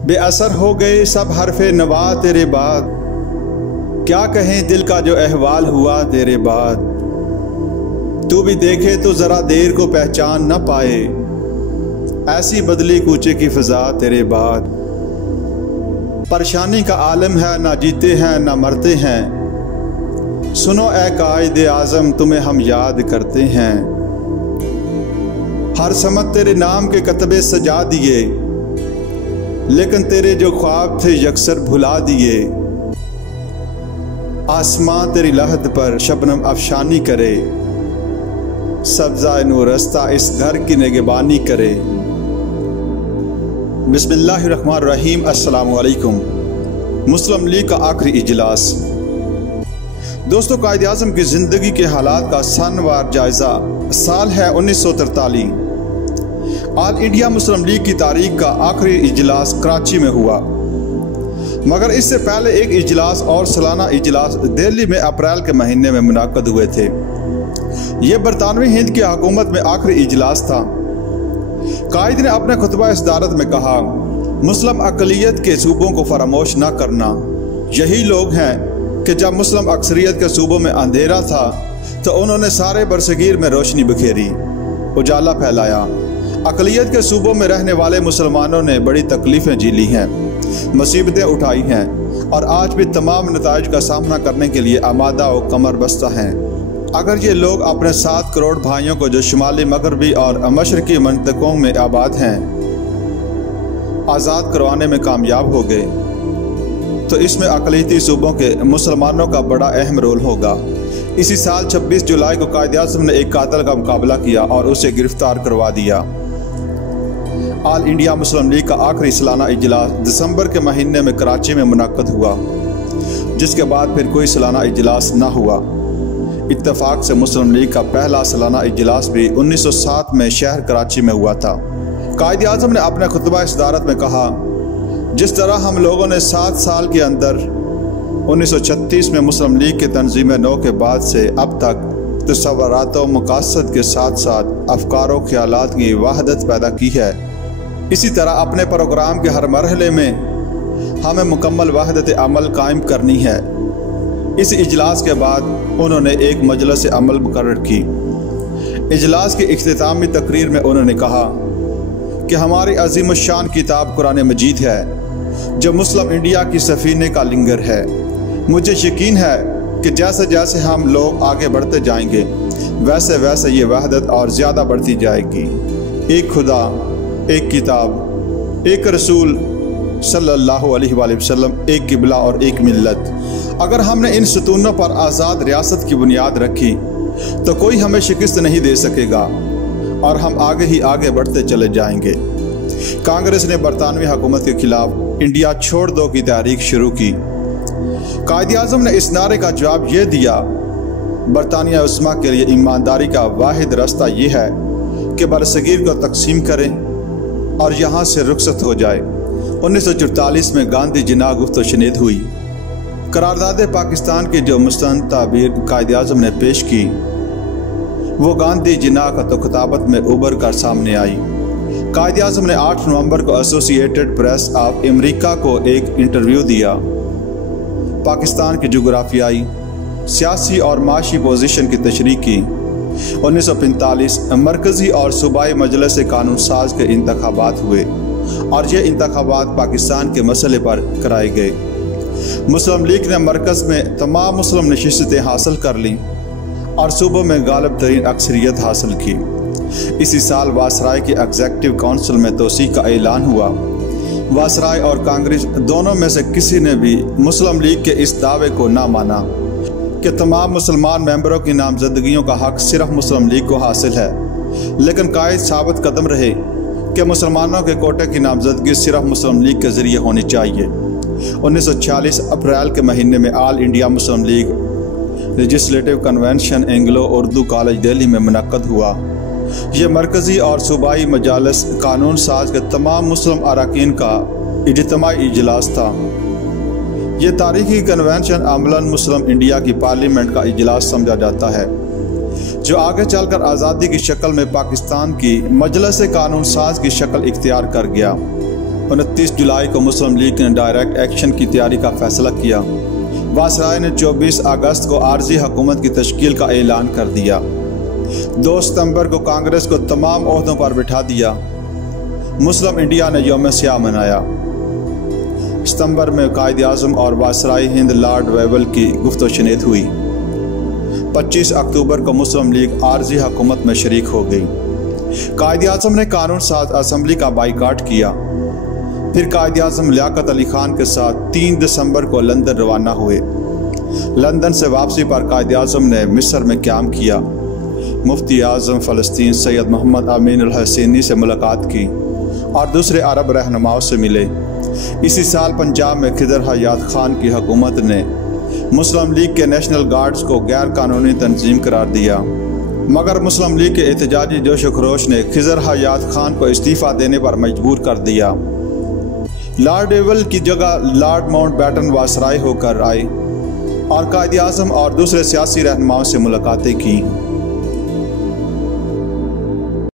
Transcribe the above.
बे असर हो गए सब हरफे नवा तेरे बाद, क्या कहें दिल का जो अहवाल हुआ तेरे बाद। तू भी देखे तो जरा देर को पहचान न पाए, ऐसी बदली कूचे की फिजा तेरे बाद। परेशानी का आलम है, ना जीते हैं ना मरते हैं, सुनो ए कायदे आज़म तुम्हें हम याद करते हैं। हर समत तेरे नाम के कतबे सजा दिए, लेकिन तेरे जो ख्वाब थे यकसर भुला दिए। आसमां तेरी लहद पर शबनम अफशानी करे, सब्ज़ा नूरस्ता इस घर की निगहबानी करे। बिस्मिल्लाहिर्रहमानिर्रहीम। अस्सलामु अलैकुम। मुस्लिम लीग का आखिरी इजलास। दोस्तों, कायद आज़म की ज़िंदगी के हालात का सनवार जायज़ा। साल है 1943। ऑल इंडिया मुस्लिम लीग की तारीख का आखिरी इजलास कराची में हुआ, मगर इससे पहले एक इजलास और सालाना इजलास दिल्ली में अप्रैल के महीने में मुनाक़द हुए थे। ये बरतानवी हिंद की हुकूमत में आखिरी इजलास था। कायद ने अपने खुतबा सदारत में कहा, मुस्लिम अक़लियत के सूबों को फरामोश न करना। यही लोग हैं कि जब मुस्लिम अक्सरियत के सूबों में अंधेरा था तो उन्होंने सारे बरसगीर में रोशनी बिखेरी, उजाला फैलाया। अक़लियत के सूबों में रहने वाले मुसलमानों ने बड़ी तकलीफ़ें झेली हैं, मुसीबतें उठाई हैं और आज भी तमाम नताइज का सामना करने के लिए आमादा और कमर बस्ता हैं। अगर ये लोग अपने 7 करोड़ भाइयों को जो शुमाली मगरबी और मशरकी मंतकों में आबाद हैं आज़ाद करवाने में कामयाब हो गए, तो इसमें अक़लियती सूबों के मुसलमानों का बड़ा अहम रोल होगा। इसी साल 26 जुलाई को कायद आज़म ने एक कातिल का मुकाबला किया और उसे गिरफ्तार करवा दिया। ऑल इंडिया मुस्लिम लीग का आखिरी सालाना इजलास दिसंबर के महीने में कराची में मुनाक़द हुआ, जिसके बाद फिर कोई सालाना इजलास न हुआ। इत्तेफाक से मुस्लिम लीग का पहला सालाना इजलास भी 1907 में शहर कराची में हुआ था। कायद आज़म ने अपने खुतबा सदारत में कहा, जिस तरह हम लोगों ने 7 साल के अंदर 1936 में मुस्लिम लीग के तंजीम नौ के बाद से अब तक तसव्वुरात व मकासद के साथ साथ अफकार व ख्यालात की वहदत पैदा की है, इसी तरह अपने प्रोग्राम के हर मरहले में हमें मुकम्मल वहदत अमल कायम करनी है। इस इजलास के बाद उन्होंने एक मजलिस अमल मुकर्रर की। इजलास की इख्तितामी तकरीर में उन्होंने कहा कि हमारी अजीम शान किताब कुरान मजीद है, जो मुस्लिम इंडिया की सफ़ीने का लिंगर है। मुझे यकीन है कि जैसे जैसे हम लोग आगे बढ़ते जाएंगे, वैसे वैसे ये वहदत और ज़्यादा बढ़ती जाएगी। एक खुदा, एक किताब, एक रसूल सल्लल्लाहु अलैहि वसल्लम, एक किबला और एक मिल्लत। अगर हमने इन सतूनों पर आज़ाद रियासत की बुनियाद रखी तो कोई हमें शिकस्त नहीं दे सकेगा और हम आगे ही आगे बढ़ते चले जाएंगे। कांग्रेस ने बरतानवी हुकूमत के खिलाफ इंडिया छोड़ दो की तहरीक शुरू की। कायद आज़म ने इस नारे का जवाब ये दिया, बरतानिया उस्मा के लिए ईमानदारी का वाहिद रास्ता ये है कि बरसगीर को तकसीम करें और यहाँ से रुखसत हो जाए। 1944 में गांधी जिना गुफ्त शनीद हुई। करारदाद पाकिस्तान की जो मुस्तंद ताबीर कायद आज़म ने पेश की, वो गांधी जिना का तो खिताबत में उभर कर सामने आई। कायद आज़म ने 8 नवंबर को एसोसिएटेड प्रेस ऑफ अमेरिका को एक इंटरव्यू दिया। पाकिस्तान की जोग्राफियाई, सियासी और माशी पोजीशन की तशरीह की। 1945 मरकज़ी और सूबाई मजलिस कानून साज के इंतखाबात हुए और ये इंतखाबात पाकिस्तान के मसले पर कराए गए। मुस्लिम लीग ने मरकज़ में तमाम मुस्लिम नशिस्तें हासिल कर लीं और सूबों में गालिब तरीन अक्सरियत हासिल की। इसी साल वासराय की एग्जेक्टिव काउंसिल में तोसी का ऐलान हुआ। वासराय और कांग्रेस दोनों में से किसी ने भी मुस्लिम लीग के इस दावे को ना माना कि तमाम मुसलमान मेंबरों की नामजदगियों का हक सिर्फ मुस्लिम लीग को हासिल है, लेकिन कायद साबित कदम रहे कि मुसलमानों के कोटे की नामजदगी सिर्फ मुस्लिम लीग के ज़रिए होनी चाहिए। 1946 अप्रैल के महीने में all India Muslim league legislative convention Anglo Urdu college Delhi में मुनक्कद हुआ। ये मरकज़ी और सूबाई मजालिस कानून साज के तमाम मुस्लिम अरकान का इज्तिमाई इजलास था। ये तारीखी कन्वेंशन अमलन मुस्लिम इंडिया की पार्लियामेंट का इजलास समझा जाता है, जो आगे चलकर आज़ादी की शक्ल में पाकिस्तान की मजलिस कानून साज की शक्ल इख्तियार कर गया। 29 जुलाई को मुस्लिम लीग ने डायरेक्ट एक्शन की तैयारी का फैसला किया। वायसराय ने 24 अगस्त को आर्जी हुकूमत की तश्कील का ऐलान कर दिया। 2 सितंबर को कांग्रेस को तमाम ओहदों पर बिठा दिया। मुस्लिम इंडिया ने यौम स्याह मनाया। सितंबर में कायद-ए-आज़म और वायसराय हिंद लॉर्ड वेवल की गुफ्त-ओ-शनीद हुई। 25 अक्टूबर को मुस्लिम लीग आर्जी हुकूमत में शरीक हो गई। कायद-ए-आज़म ने कानून साज असम्बली का बाइकाट किया। फिर कायद-ए-आज़म लियाकत अली खान के साथ 3 दिसंबर को लंदन रवाना हुए। लंदन से वापसी पर कायद-ए-आज़म ने मिस्र में क़याम किया। मुफ्ती आज़म फ़लस्तीन सैयद मोहम्मद अमीन अल हसैनी से मुलाकात की और दूसरे अरब रहनुमाओं से मिले। इसी साल पंजाब में खिदर हयात खान की हुकूमत ने मुस्लिम लीग के नेशनल गार्ड्स को गैर कानूनी तंजीम करार दिया, मगर मुस्लिम लीग के एहतजाजी जोश व खरोश ने खिदर हयात खान को इस्तीफ़ा देने पर मजबूर कर दिया। लॉर्ड वेवल की जगह लॉर्ड माउंटबेटन वायसराय होकर आए और कायद-ए-आज़म और दूसरे सियासी रहनुमाओं से मुलाकातें की।